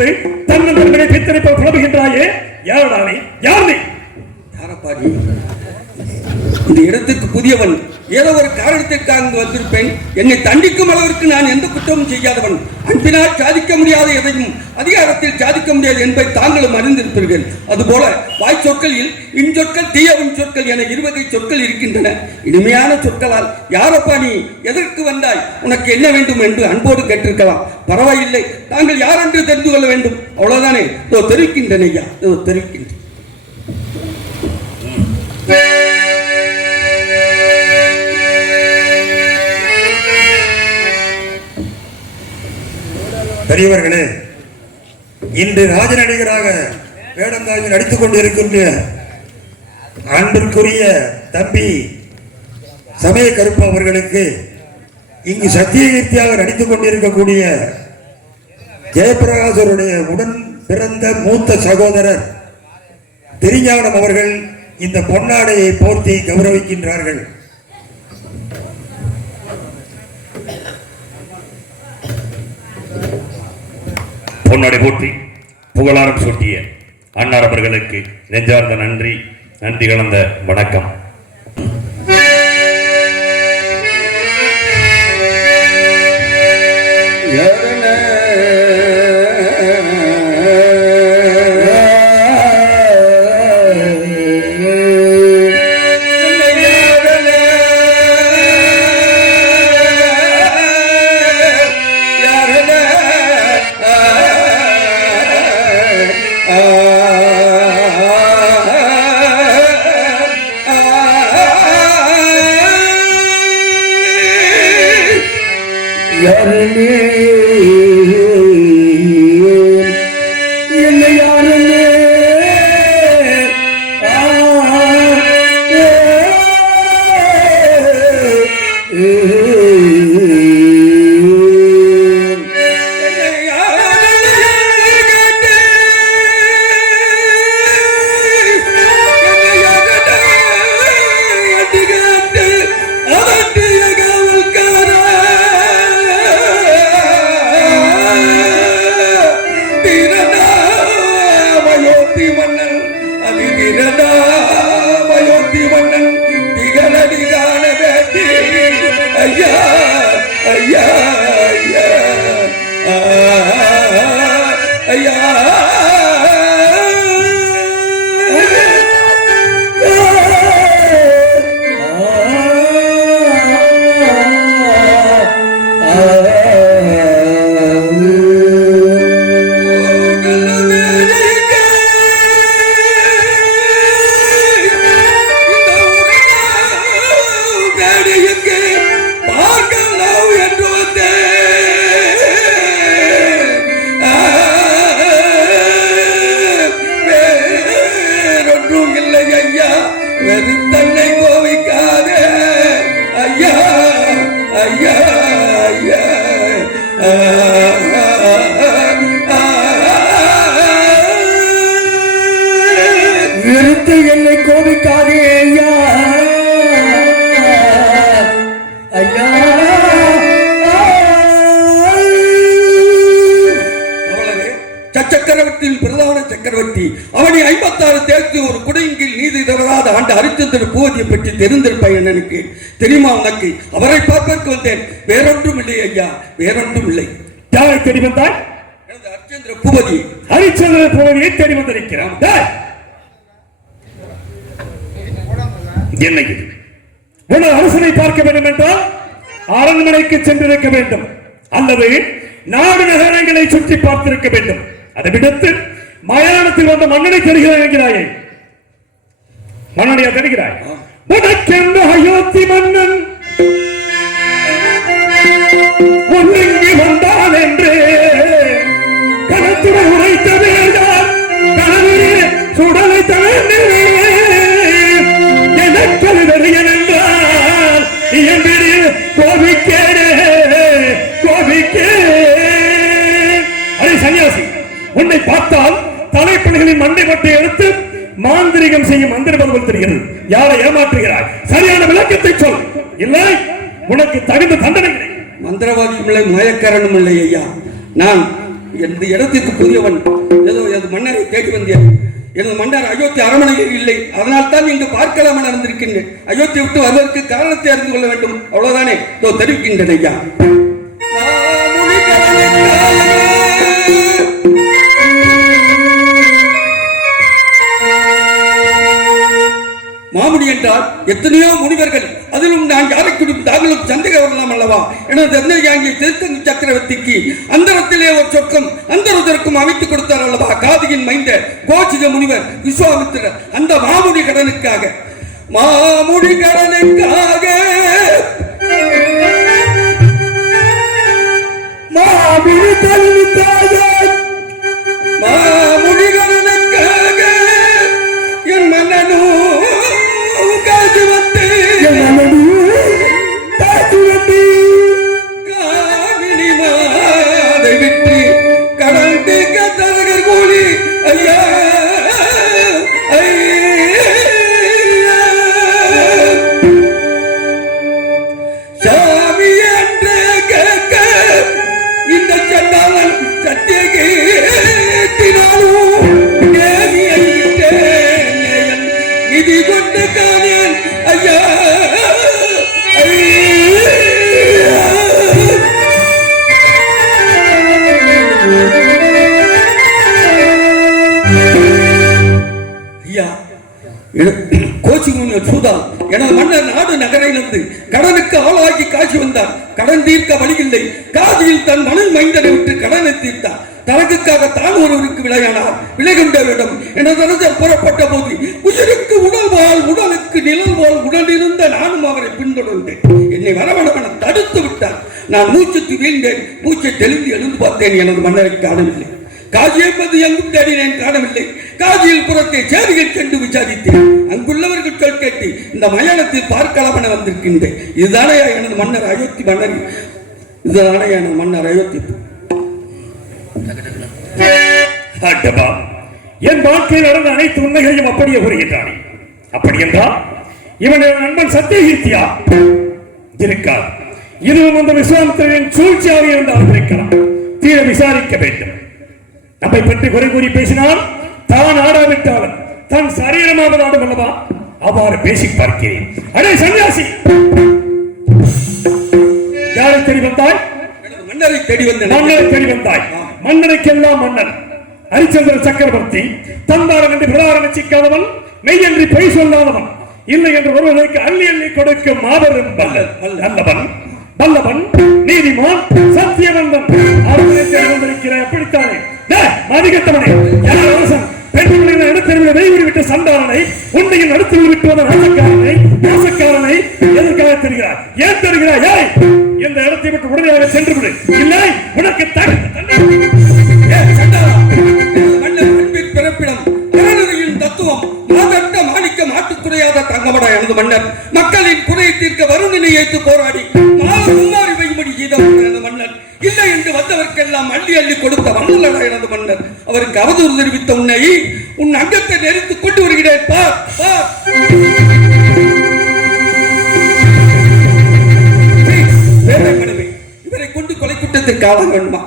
பாரத்தை தன்னந்தன்களை பித்தரிப்ப புலம்புகின்றாயே? யாரடா நீ? யார் நீ? யாரப்பாடி இந்த இடத்துக்கு புதியவன் ஏதோ ஒரு காரணத்திற்காக அங்கு வந்திருப்பேன். என்னை தண்டிக்கும் அளவிற்கு நான் எந்த குற்றமும் செய்யாதவன். அன்பினால் சாதிக்க முடியாத எதையும் அதிகாரத்தில் சாதிக்க முடியாது என்பதை தாங்களும் அறிந்திருப்பீர்கள். அதுபோல வாய் சொற்களில் தீயவும் சொற்கள் என இருவகை சொற்கள் இருக்கின்றன. இனிமையான சொற்களால் யாரப்பா நீ? எதற்கு வந்தாய்? உனக்கு என்ன வேண்டும் என்று அன்போடு கேட்டிருக்கலாம். பரவாயில்லை தாங்கள் யார் என்று தெரிந்து கொள்ள வேண்டும்? அவ்வளவுதானே. இதோ ஐயா இதோ பெரியவர்களே இன்று ராஜநடிகராக வேடந்தாங்கி நடித்துக் கொண்டிருக்கின்ற அன்பிற்குரிய தம்பி சமய கருப்பு அவர்களுக்கு இங்கு சத்தியகீர்த்தியாக நடித்துக் கொண்டிருக்கக்கூடிய ஜெயபிரகாசருடைய உடன் பிறந்த மூத்த சகோதரர் திருஞானம் அவர்கள் இந்த பொன்னாடையை போர்த்தி கௌரவிக்கின்றார்கள். பொன்னாடை போற்றி புகழாரம் சூட்டிய அன்னார் அவர்களுக்கு நெஞ்சார்ந்த நன்றி. நன்றி கலந்த வணக்கம். தேர்த்து ஒரு குடையின் நீதி தவறாத ஆண்டு ஹரிச்சந்திர பூவதியை பற்றி தெரிந்திருப்பேன் எனக்கு? தெரியுமா உனக்கு? அவரை பார்ப்பதற்கு வந்தேன். வேறொன்றும் இல்லை ஐயா வேறொன்றும் இல்லை. யாரை தேடி வந்தாய்? எனது ஹரிச்சந்திர புகழியை தேடி வந்திருக்கிறான். டேய், என்ன இது? உனது அரசனை பார்க்க வேண்டும் என்றால் அரண்மனைக்கு சென்றிருக்க வேண்டும். அல்லது நாடு நகரங்களை சுற்றி பார்த்திருக்க வேண்டும். அதை விடுத்து மயானத்தில் வந்த மன்னனை தெரிகிறாய் என்கிறாயே மன்னனையா தெரிகிறாய்? உனக்கென்ற அயோத்தி மன்னன்? ஒன்றுங்கி வந்தான் என்று. கணத்துடன் உரைத்த வேண்டாம் கணவரே சுடலை தவறு எனக்கது வெறியன் மண்டை மட்டை எடுத்து மாந்திரிகம் செய்யும் மந்திர தெரிகிறது. யாரை ஏமாற்றுகிறாய்? சரியான விளக்கத்தை சொல். இல்லை உனக்கு தகுந்த தண்டனை மந்திரவாதியும் இல்லை மயக்கரனும் இல்லை ஐயா. நான் இந்த இடத்திற்கு புதியவன் ஏதோ எனது மன்னரை தேடி வந்தேன். எனது மன்னர் அயோத்தி அரமனையில் இல்லை. அதனால் தான் இங்கு பார்க்கலாம் என வந்திருக்கின்றேன் அயோத்தி விட்டு வருவதற்கு காரணத்தை அறிந்து கொள்ள வேண்டும். அவ்வளவுதானே? இதோ தெரிவிக்கின்றேன் ஐயா. மாமுனி என்றால் எத்தனையோ முனிவர்கள். அதிலும் நான் யாரைக்கும் தாங்களும் சந்தேகம் வரலாம் அல்லவா எனது தந்தையாகிய சக்கரவர்த்திக்கு அந்தரத்திலே ஒரு சொர்க்கம் அந்தரத்திற்கும் அமைத்துக் கொடுத்தார் அல்லவா? காதியின் மைந்த கோச்சிக முனிவர் விஸ்வாமித்திரர் அந்த மாமுடி கடனுக்காக. மாமுடி கடனுக்காக. மாமுடி தள்ளுக்காக மாமுடி ஐயா. கோச்சி சூதால் எனது மன்னர் நாடு நகரிலிருந்து கடனுக்கு ஆளாகி காட்சி வந்தார். கடன் தீர்க்க வழியில்லை. காதியில் தன் மணல் மைந்தனை விட்டு கடனை தீர்த்தார். தனக்குக்காக தான் ஒருவருக்கு விளையானார் விளைகொண்டவரிடம் எனது அரசர் புறப்பட்ட போது உயிருக்கு உடல் வாழ் உடலுக்கு நிழல் வாழ் உடல் நானும் அவரை பின்தொடர்ந்தேன். என்னை வரவணவன தடுத்து விட்டார் நான் மூச்சு வீழ்ந்தேன். மூச்சை தெளிந்து எழுந்து பார்த்தேன். எனது மன்னரை காணவில்லை. காஜி என்பது எங்கும் தேடினேன் காணவில்லை. காஜியில் புறத்தை சேதிகள் சென்று விசாரித்தேன். அங்குள்ளவர்கள் சொல் கேட்டு இந்த மயானத்தில் பார்க்கலாம் என வந்திருக்கின்றேன். இதுதானே எனது மன்னர் அயோத்தி மன்னர் இதுதானே எனது மன்னர் அயோத்தி. என் வாழ்க்கையில் நடந்த அனைத்து உண்மைகளையும் அப்படியே கூறுகின்றானே. அப்படி என்றால் இவன் என் நண்பன் சத்தியகீர்த்தியா? இருக்கார் இதுவும் அந்த விஸ்வாமித்திரனின் சூழ்ச்சியாக இருந்தால் இருக்கலாம். தீர விசாரிக்க வேண்டும். நம்மை பற்றி குறை கூறி பேசினால் தான் ஆடாவிட்டாலும் தன் சரீரமாக ஆடும் அல்லவா? அவ்வாறு பேசி பார்க்கிறேன். அடே சன்னியாசி! யாரை தேடி வந்தாய்? மன்னரை தேடி வந்தேன் மன்னரை தேடி வந்தாய். மன்னனுக்கெல்லாம் மன்னன். ஹரிச்சந்திர சக்கரவர்த்தி தந்தாரம் என்று பிரதாரம் வச்சிக்காதவன் மெய் என்று பொய் சொல்லாதவன் இல்லை என்று ஒருவனுக்கு அள்ளி அள்ளி கொடுக்கும் மாபெரும் நல்லவன் வல்லவன். நீதிமான் சத்தியவந்தன் அவர்களை தேடி வந்திருக்கிறாய் அப்படித்தானே? டேய், மதிகட்டவனே பெண்களின் விட்ட சண்டாளனை உண்மையில் விட்டு வந்த நாசக்காரனை நாசக்காரனை எதற்காக தெரிகிறார் ஏன் தெரிகிறாய்? ஏய் இந்த இடத்தை விட்டு உடனடியாக சென்று விடு. இல்லை உனக்கு மன்னர் பிறப்பிடம் தத்துவம் மாதட்ட மாணிக்க மாட்டுக்குறையாத தங்கமடா எனது மன்னர். மக்களின் குறையை தீர்க்க வரும் ஏற்று போராடி மக்களுக்கெல்லாம் அள்ளி அள்ளி கொடுத்த வல்லலடா எனது மன்னர். அவருக்கு அவதூறு தெரிவித்த உன்னை உன் அங்கத்தை நெறித்து கொண்டு வருகிறேன். பார் பார் இவரை கொண்டு கொலை குற்றத்திற்கு ஆளாக வேண்டுமா?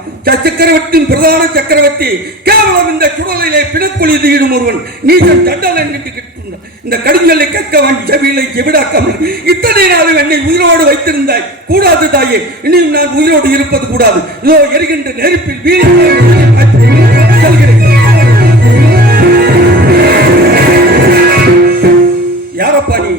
சக்கரவர்த்தியின் பிரதான சக்கரவர்த்தி கேவலம் இந்த சுடலிலே பிணக்குழி தீடும் ஒருவன். நீ தண்டனை நின்று இந்த கடுஞ்சலை கற்க வாங்கி செவியிலை செவிடாக்காமல் உயிரோடு வைத்திருந்தாய். கூடாது தாயே இனியும் நான் உயிரோடு இருப்பது கூடாது. இதோ எரிகின்ற நெருப்பில் யாரப்பா நீ?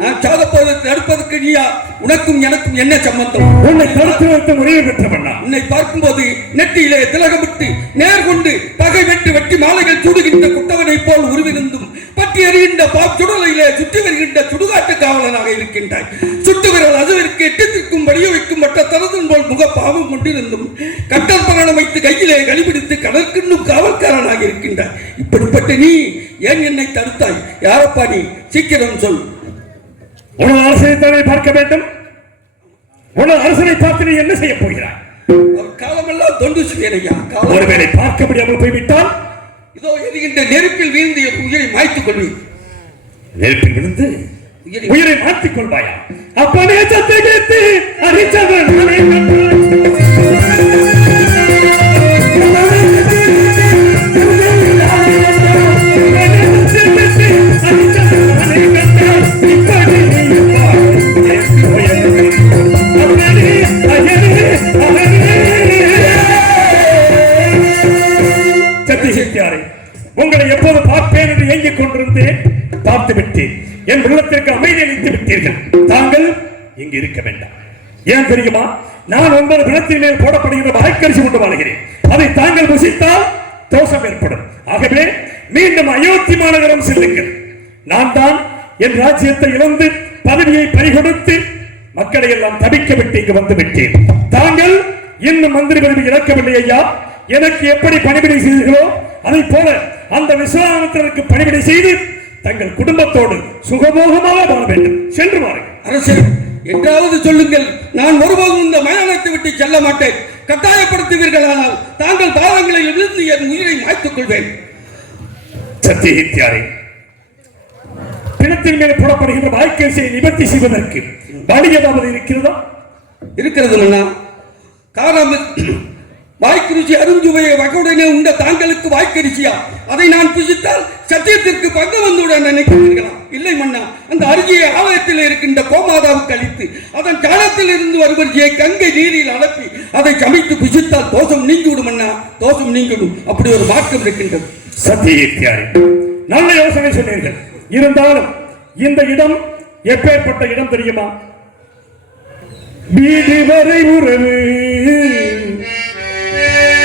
நான் சாதப்போதை தடுப்பதற்கு நீயா? உனக்கும் எனக்கும் என்ன சம்பந்தம்? உன்னை தடுத்து வைத்த முறையை பெற்றவண்ணா உன்னை பார்க்கும்போது நெற்றியிலே திலகமிட்டு நேர்கொண்டு நகை வெட்டு வெட்டி மாலைகள் சுடுகின்ற குட்டவனை போல் உருவிருந்தும் பற்றி எறிகின்ற பாப் சுடலையிலே சுற்றி வருகின்ற சுடுகாட்டு காவலனாக இருக்கின்றாய். சுட்டு விரல் அதுவிற்கு எட்டத்திற்கும் வடிய வைக்கும் மற்ற தரதன் போல் முக பாவம் கொண்டிருந்தும் கட்டல் பரணம் வைத்து கையிலே கழிபிடித்து கடற்கின்னும் காவல்காரனாக இருக்கின்றாய். இப்படிப்பட்ட நீ ஏன் என்னை தடுத்தாய்? யாரப்பா நீ? சீக்கிரம் சொல். உனது அரசனை தானே பார்க்க வேண்டும்? உனது அரசனை பார்த்து நீ என்ன செய்ய போகிறாய்? அவர் காலமெல்லாம் தொண்டு காலம். ஒருவேளை பார்க்க முடியாமல் போய்விட்டால் இதோ எரிகின்ற நெருப்பில் வீழ்ந்து உயிரை மாய்த்துக் கொள்வேன் நெருப்பில் விழுந்து உயிரை மாற்றிக் கொள்வாயா? அப்பனே சத்தை கேட்டு என் உள்ளத்திற்கு அமைதி அளித்து விட்டீர்கள் தாங்கள் இங்கு இருக்க வேண்டாம். ஏன் தெரியுமா? நான் ஒன்பது பிணத்தின் மேல் போடப்படுகிற மலைக்கரிசி கொண்டு வாழ்கிறேன். அதை தாங்கள் புசித்தால் தோஷம் ஏற்படும். ஆகவே மீண்டும் அயோத்தி மாநகரம் செல்லுங்கள். நான் தான் என் ராஜ்யத்தை இழந்து பதவியை பறிகொடுத்து மக்களை எல்லாம் தவிக்க விட்டு இங்கு வந்து விட்டேன். தாங்கள் இன்னும் மந்திரி பதவி இழக்கவில்லை ஐயா. எனக்கு எப்படி பணிவிடை செய்தீர்களோ அதை போல அந்த விஸ்வாமித்திரருக்கு பணிவிடை செய்து தங்கள் குடும்பத்தோடு சுகமோகமாக வாழ வேண்டும். சென்று வாருங்கள். அரசர் என்றாவது சொல்லுங்கள் நான் ஒருபோதும் இந்த மயானத்தை விட்டு செல்ல மாட்டேன். கட்டாயப்படுத்துவீர்களானால் தாங்கள் பாதங்களில் விழுந்து என் உயிரை மாய்த்துக் கொள்வேன் சத்தியத்தியாரே பிணத்தின் மேல் போடப்படுகின்ற வாய்க்கேசியை நிவர்த்தி செய்வதற்கு வழி ஏதாவது இருக்கிறதா? இருக்கிறது காரணம் வாய்க்குருச்சி அருஞ்சுவையை வகையுடனே உண்ட தாங்களுக்கு வாய்க்கரிசியா அதை நான் புசித்தால் சத்தியத்திற்கு பங்கு வந்துவிட நினைக்கிறீர்களா? இல்லை மன்னா அந்த அருகியை ஆலயத்தில் இருக்கின்ற கோமாதாவுக்கு அளித்து அதன் காலத்தில் இருந்து வருவரியை கங்கை நீரில் அலப்பி அதை சமைத்து புசித்தால் தோஷம் நீங்கிவிடும் அண்ணா தோஷம் நீங்கிவிடும். அப்படி ஒரு மாற்றம் இருக்கின்றது. சத்தியத்தியாரி நல்ல யோசனை சொன்னீர்கள். இருந்தாலும் இந்த இடம் எப்பேற்பட்ட இடம் தெரியுமா? வீதி வரை உறவு.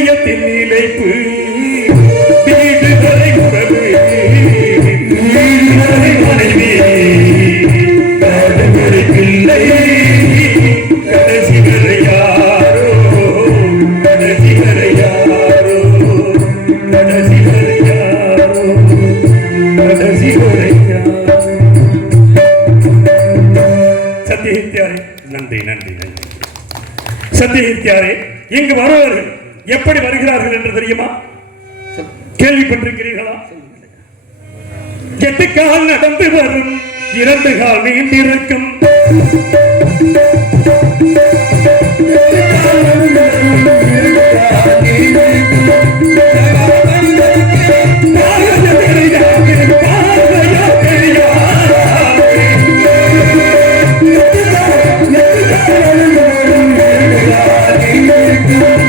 இதயத்தின் இழைப்பு வீடு வரை உறவு வீடு நன்றி நன்றி நன்றி. சத்தியகித்தியாரே இங்கு வருவார்கள் எப்படி வருகிறார்கள் என்று தெரியுமா கேள்விப்பட்டிருக்கிறீர்களா எட்டு கால் நடந்து வரும் இரண்டு கால் நீண்டிருக்கும் Thank you.